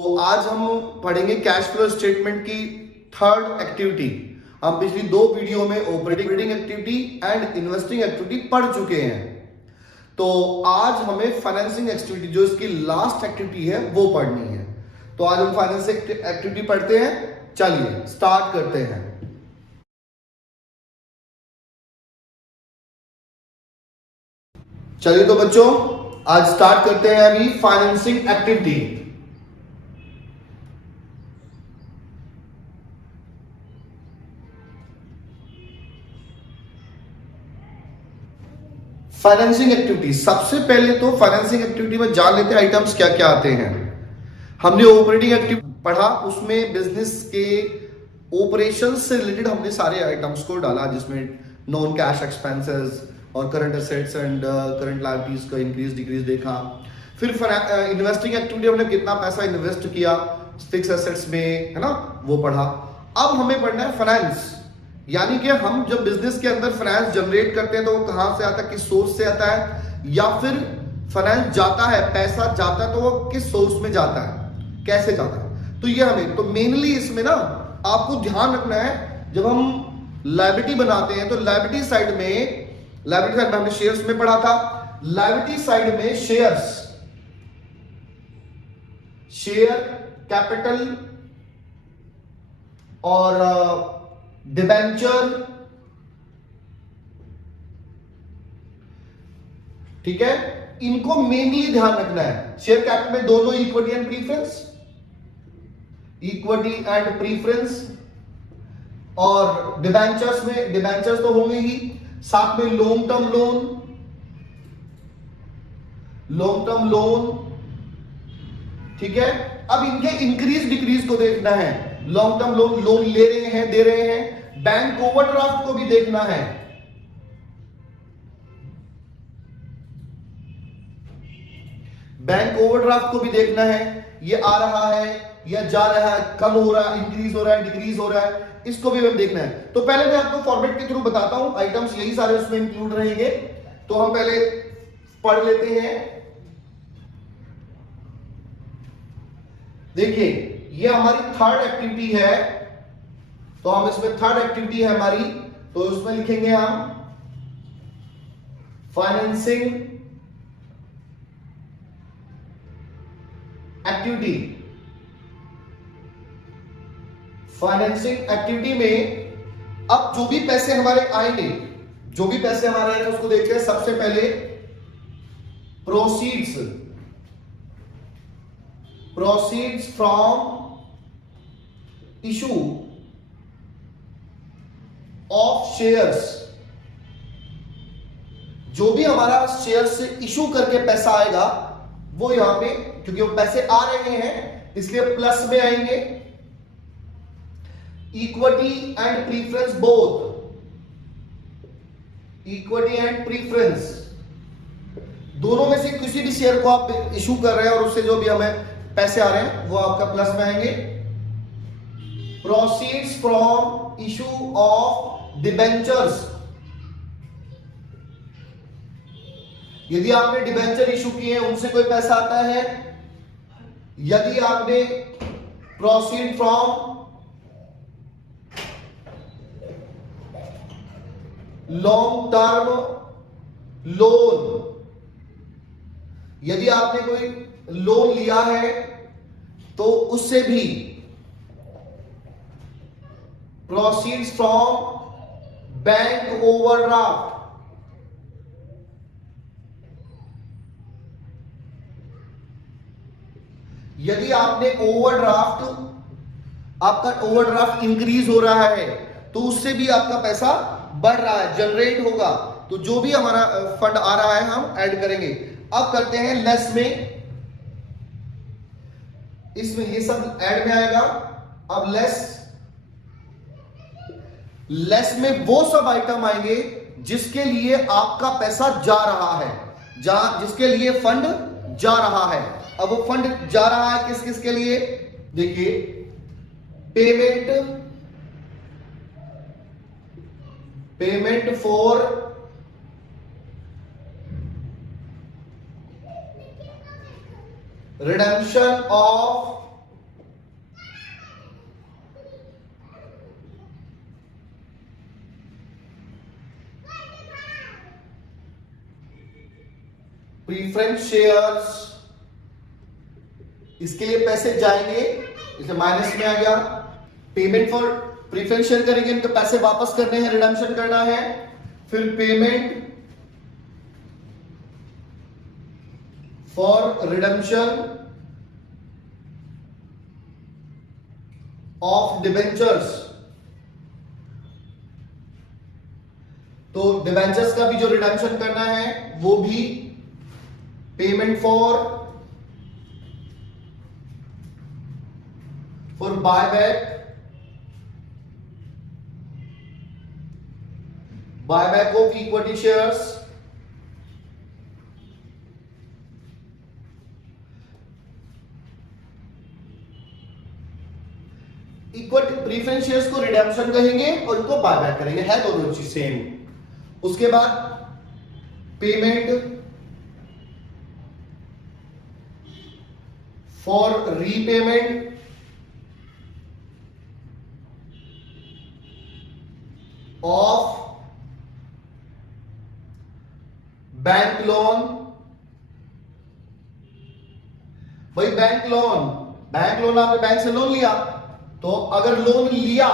तो आज हम पढ़ेंगे कैश फ्लो स्टेटमेंट की थर्ड एक्टिविटी। हम पिछली दो वीडियो में operating activity and investing activity पढ़ चुके हैं। तो आज हमें फाइनेंसिंग एक्टिविटी, जो इसकी लास्ट एक्टिविटी है, वो पढ़नी है। तो आज हम फाइनेंसिंग एक्टिविटी पढ़ते हैं। चलिए स्टार्ट करते हैं। चलिए तो बच्चों, आज स्टार्ट करते हैं अभी फाइनेंसिंग एक्टिविटी। फाइनेंसिंग एक्टिविटी, सबसे पहले तो फाइनेंसिंग एक्टिविटी में जान लेते हैं आइटम्स क्या क्या आते हैं। हमने ऑपरेटिंग एक्टिविटी पढ़ा, उसमें बिजनेस के ऑपरेशन से रिलेटेड हमने सारे आइटम्स को डाला, जिसमें नॉन कैश एक्सपेंसेस और current assets and current liabilities का इंक्रीज डिक्रीज देखा। फिर इन्वेस्टिंग एक्टिविटी हमने कितना पैसा इन्वेस्ट किया फिक्स एसेट्स में, है ना, वो पढ़ा। अब हमें पढ़ना है फाइनेंस, यानी कि हम जब बिजनेस के अंदर फाइनेंस जनरेट करते हैं तो वो कहां से आता है, किस सोर्स से आता है, या फिर फाइनेंस जाता है, पैसा जाता है तो वो किस सोर्स में जाता है, कैसे जाता है। तो ये हमें तो मेनली इसमें ना आपको ध्यान रखना है, जब हम लायबिलिटी बनाते हैं तो लायबिलिटी साइड में हमने शेयर्स में पढ़ा था। लायबिलिटी साइड में शेयर कैपिटल और डिबेंचर, ठीक है, इनको मेनली ध्यान रखना है। शेयर कैपिटल में दोनों इक्विटी एंड प्रीफरेंस, और डिबेंचर्स में डिबेंचर्स तो होंगे ही, साथ में लॉन्ग टर्म लोन, ठीक है। अब इनके इंक्रीज डिक्रीज को देखना है। लॉन्ग टर्म लोन ले रहे हैं, दे रहे हैं। बैंक ओवरड्राफ्ट को भी देखना है। बैंक ओवरड्राफ्ट को भी देखना है, ये आ रहा है या जा रहा है, कम हो रहा है, इंक्रीज हो रहा है, डिक्रीज हो रहा है, इसको भी हमें देखना है। तो पहले मैं आपको फॉर्मेट के थ्रू बताता हूं, आइटम्स यही सारे उसमें इंक्लूड रहेंगे। तो हम पहले पढ़ लेते हैं। देखिए, ये हमारी थर्ड एक्टिविटी है, तो हम इसमें थर्ड एक्टिविटी है हमारी, तो उसमें लिखेंगे हम फाइनेंसिंग एक्टिविटी। फाइनेंसिंग एक्टिविटी में अब जो भी पैसे हमारे आएंगे उसको देखते हैं। सबसे पहले proceeds from issue of shares. जो भी हमारा शेयर से इशू करके पैसा आएगा वो यहां पे, क्योंकि वो पैसे आ रहे हैं इसलिए प्लस में आएंगे। Equity and preference both, equity and preference दोनों में से किसी भी शेयर को आप इशू कर रहे हैं और उससे जो भी हमें पैसे आ रहे हैं वो आपका प्लस में आएंगे। Proceeds from issue of debentures, यदि आपने डिबेंचर इशू किए हैं उनसे कोई पैसा आता है। यदि आपने proceed from long term loan, यदि आपने कोई लोन लिया है तो उससे भी प्रोसीड्स फ्रॉम बैंक ओवरड्राफ्ट, यदि आपने आपका ओवरड्राफ्ट इंक्रीज हो रहा है तो उससे भी आपका पैसा बढ़ रहा है, जनरेट होगा। तो जो भी हमारा फंड आ रहा है हम ऐड करेंगे। अब करते हैं लेस में, इसमें ये सब ऐड में आएगा। अब लेस में वो सब आइटम आएंगे जिसके लिए आपका पैसा जा रहा है, जिसके लिए फंड जा रहा है। अब वो फंड जा रहा है किस किस के लिए, देखिए, payment for redemption of preference shares, इसके लिए पैसे जाएंगे, इसे माइनस में आ गया। पेमेंट फॉर प्रीफरेंस शेयर करेंगे, इनके पैसे वापस करने हैं, रिडम्पशन करना है। फिर payment for redemption of debentures, तो डिबेंचर्स का भी जो रिडम्पशन करना है वो भी payment for buyback of equity shares, equity preference shares को रिडेम्पशन कहेंगे और इनको बायबैक करेंगे, है दोनों चीज सेम। उसके बाद payment for repayment of bank loan. भाई बैंक लोन आपने बैंक से लोन लिया, तो अगर लोन लिया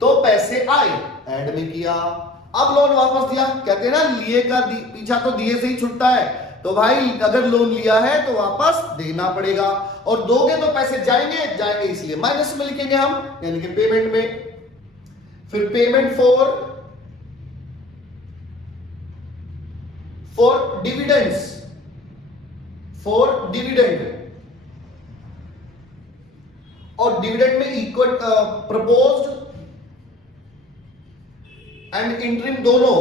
तो पैसे आए, ऐड में किया, अब लोन वापस दिया, कहते हैं ना लिए का पीछा तो दिए से ही छुटता है, तो भाई अगर लोन लिया है तो वापस देना पड़ेगा, और दोगे तो पैसे जाएंगे, इसलिए माइनस में लिखेंगे हम, यानी कि पेमेंट में। फिर पेमेंट फॉर डिविडेंड, और डिविडेंड में इक्वल प्रपोज्ड एंड इंटरिम दोनों,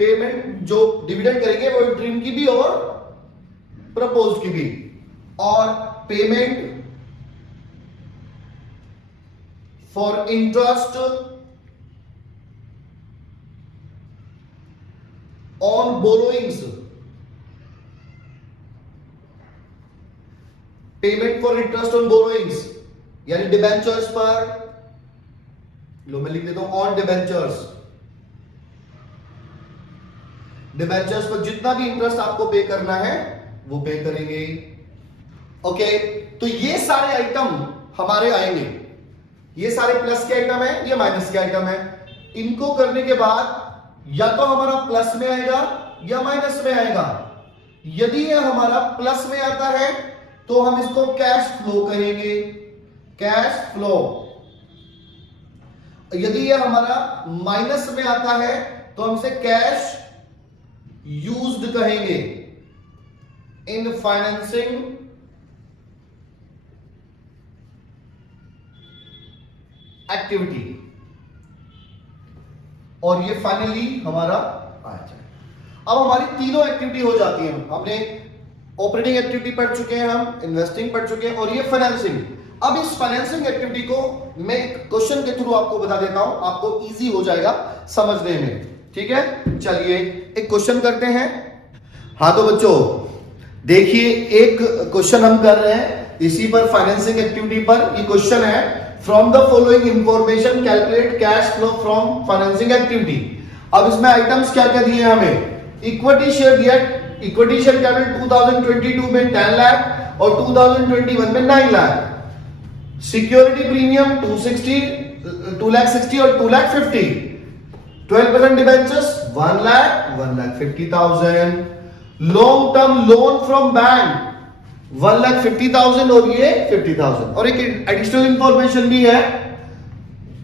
पेमेंट जो डिविडेंड करेंगे वो इंटरिम की भी और प्रपोज की भी। और payment for interest on borrowings, payment for interest on borrowings, यानी डिबेंचर्स पर, लो मैं लिख देता हूं ऑन डिबेंचर्स पर जितना भी इंटरेस्ट आपको पे करना है वो पे करेंगे। ओके, तो ये सारे आइटम हमारे आएंगे, ये सारे प्लस के आइटम है, ये माइनस के आइटम है। इनको करने के बाद या तो हमारा प्लस में आएगा या माइनस में आएगा। यदि ये हमारा प्लस में आता है तो हम इसको कैश फ्लो कहेंगे, कैश फ्लो। यदि ये हमारा माइनस में आता है तो हम इसे कैश यूज्ड कहेंगे इन फाइनेंसिंग एक्टिविटी, और ये फाइनली हमारा आ जाए। अब हमारी तीनों एक्टिविटी हो जाती है, हमने ऑपरेटिंग एक्टिविटी पढ़ चुके हैं, हम इन्वेस्टिंग पढ़ चुके हैं, और ये फाइनेंसिंग। अब इस फाइनेंसिंग एक्टिविटी को मैं एक क्वेश्चन के थ्रू आपको बता देता हूं, आपको इजी हो जाएगा समझने में, ठीक है। चलिए एक क्वेश्चन करते हैं। हाँ तो बच्चों देखिए, एक क्वेश्चन हम कर रहे हैं इसी पर, फाइनेंसिंग एक्टिविटी पर। ये क्वेश्चन है, from the following information calculate cash flow from financing activity. अब इसमें आइटम्स क्या क्या दिए हमें, इक्विटी शेयर दिया, इक्विटी शेयर कैपिटल 2022 में 10 लाख और 2021 में 9 लाख। सिक्योरिटी प्रीमियम 260 और 2,50,000। 12% debentures 1,50,000। Long term loan from bank 1,50,000 और ये 50,000। और एक एडिशनल इंफॉर्मेशन भी है,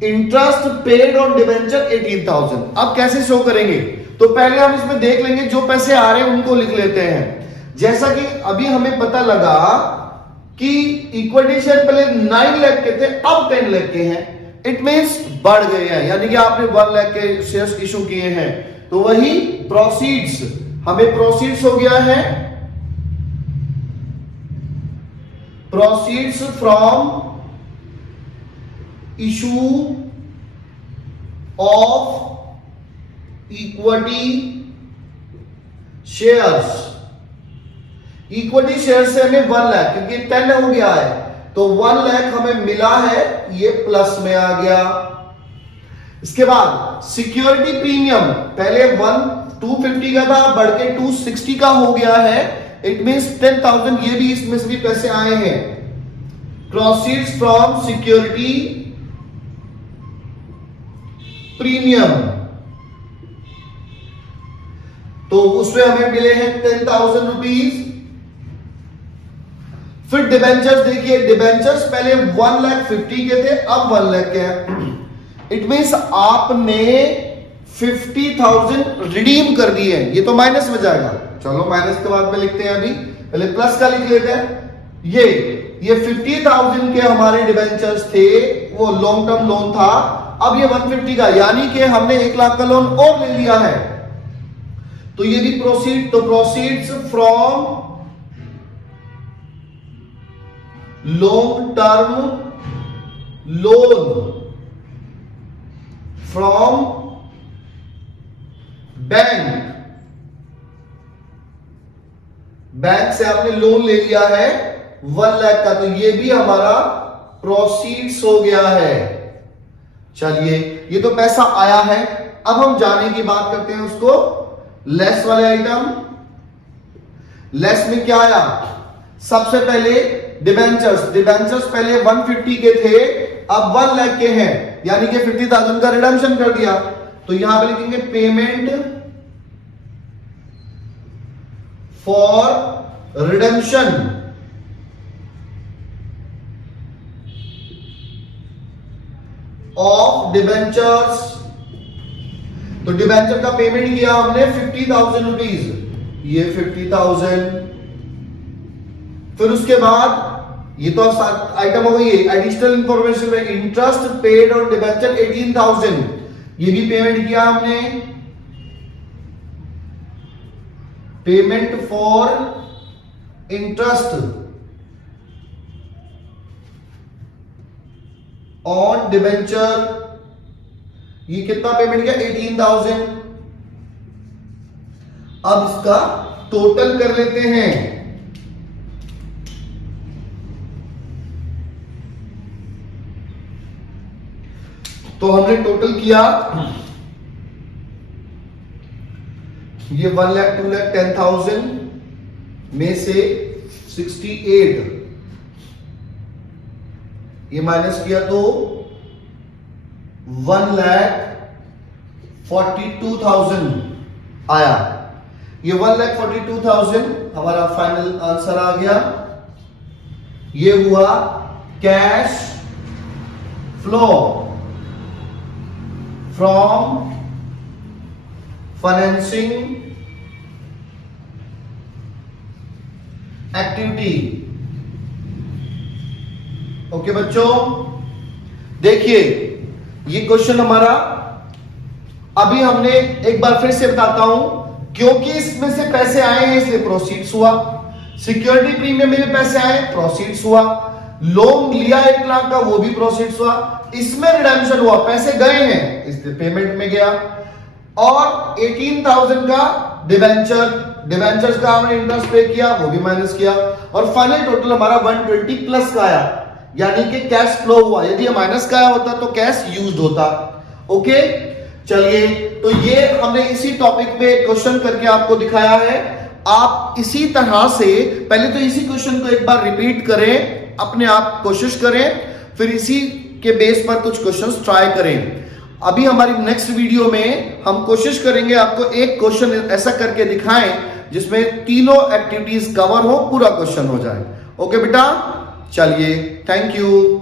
इंटरेस्ट पेड ऑन डिबेंचर 18,000। अब कैसे शो करेंगे, तो पहले हम इसमें देख लेंगे जो पैसे आ रहे हैं उनको लिख लेते हैं। जैसा कि अभी हमें पता लगा कि इक्विटी शेयर पहले 9 लाख के थे, अब 10 लाख के हैं, इट मींस बढ़ गए हैं, यानी कि आपने 1 लाख के शेयर्स इशू किए हैं। तो वही प्रोसीड्स, हमें प्रोसीड्स हो गया है, proceeds from issue of equity shares. Equity share से हमें 1 लाख, क्योंकि 10 हो गया है तो 1 लाख हमें मिला है, ये प्लस में आ गया। इसके बाद सिक्योरिटी प्रीमियम पहले 250 का था, बढ़ के 260 का हो गया है। इट मींस 10,000 ये भी इसमें से भी पैसे आए हैं। प्रोसीड्स फ्रॉम सिक्योरिटी प्रीमियम, तो उसमें हमें मिले हैं 10,000 रुपीज। फिर डिबेंचर्स देखिए, डिबेंचर्स पहले 1,50,000 के थे, अब 1 लाख के हैं। इट मींस आपने 50,000 रिडीम कर दिए हैं, ये तो माइनस में जाएगा। चलो माइनस के बाद में लिखते हैं, अभी पहले प्लस का लिख लेते हैं। ये 50,000 के हमारे डिबेंचर्स थे, वो लॉन्ग टर्म लोन था। अब ये 150 का, यानी कि हमने 1 लाख का लोन और ले लिया है, तो ये भी प्रोसीड, तो proceeds from long term loan from bank से आपने लोन ले लिया है 1 लाख का, तो ये भी हमारा प्रोसीड्स हो गया है। चलिए, ये तो पैसा आया है। अब हम जाने की बात करते हैं उसको लेस वाले आइटम। लेस में क्या आया? सबसे पहले डिबेंचर्स पहले 150 के थे, अब 1 लाख के हैं, यानी कि 50,000 का रिडम्पशन कर दिया। तो यहां पे लिखेंगे payment for redemption of debentures. तो डिबेंचर का पेमेंट किया हमने 50,000 रुपीज, ये 50,000। फिर उसके बाद ये तो आइटम हो गई, एडिशनल इंफॉर्मेशन में इंटरेस्ट पेड और डिबेंचर 18,000, ये भी पेमेंट किया हमने। Payment for interest on debenture, ये कितना पेमेंट किया? 18,000। अब इसका टोटल कर लेते हैं। तो हमने टोटल किया, ये 1 लाख 2 लाख 10,000 में से 68 ये माइनस किया तो 1,42,000 आया। ये 1,42,000 हमारा फाइनल आंसर आ गया। ये हुआ cash flow from financing activity. Okay बच्चों, देखिए ये क्वेश्चन हमारा, अभी हमने एक बार फिर से बताता हूं, क्योंकि इसमें से पैसे आए हैं इसलिए प्रोसीड्स हुआ। सिक्योरिटी प्रीमियम में भी पैसे आए, प्रोसीड्स हुआ। लोन लिया 1 लाख का, वो भी प्रोसीड्स हुआ। इसमें रिडेम्पशन हुआ, पैसे गए हैं इसलिए पेमेंट में गया। और 18,000 का डिबेंचर्स का हमने इंटरेस्ट पे किया, वो भी माइनस किया। और फाइनल टोटल हमारा 120 प्लस का आया, यानी कि कैश फ्लो हुआ। यदि ये माइनस का आया होता तो कैश यूज्ड होता। ओके, चलिए, तो ये हमने इसी टॉपिक पे क्वेश्चन करके आपको दिखाया है। आप इसी तरह से पहले तो इसी क्वेश्चन को एक बार रिपीट करें, अपने आप कोशिश करें, फिर इसी के बेस पर कुछ क्वेश्चंस ट्राई करें। अभी हमारी नेक्स्ट वीडियो में हम कोशिश करेंगे आपको एक क्वेश्चन ऐसा करके दिखाएं जिसमें तीनों एक्टिविटीज कवर हो, पूरा क्वेश्चन हो जाए। ओके बेटा, चलिए, थैंक यू।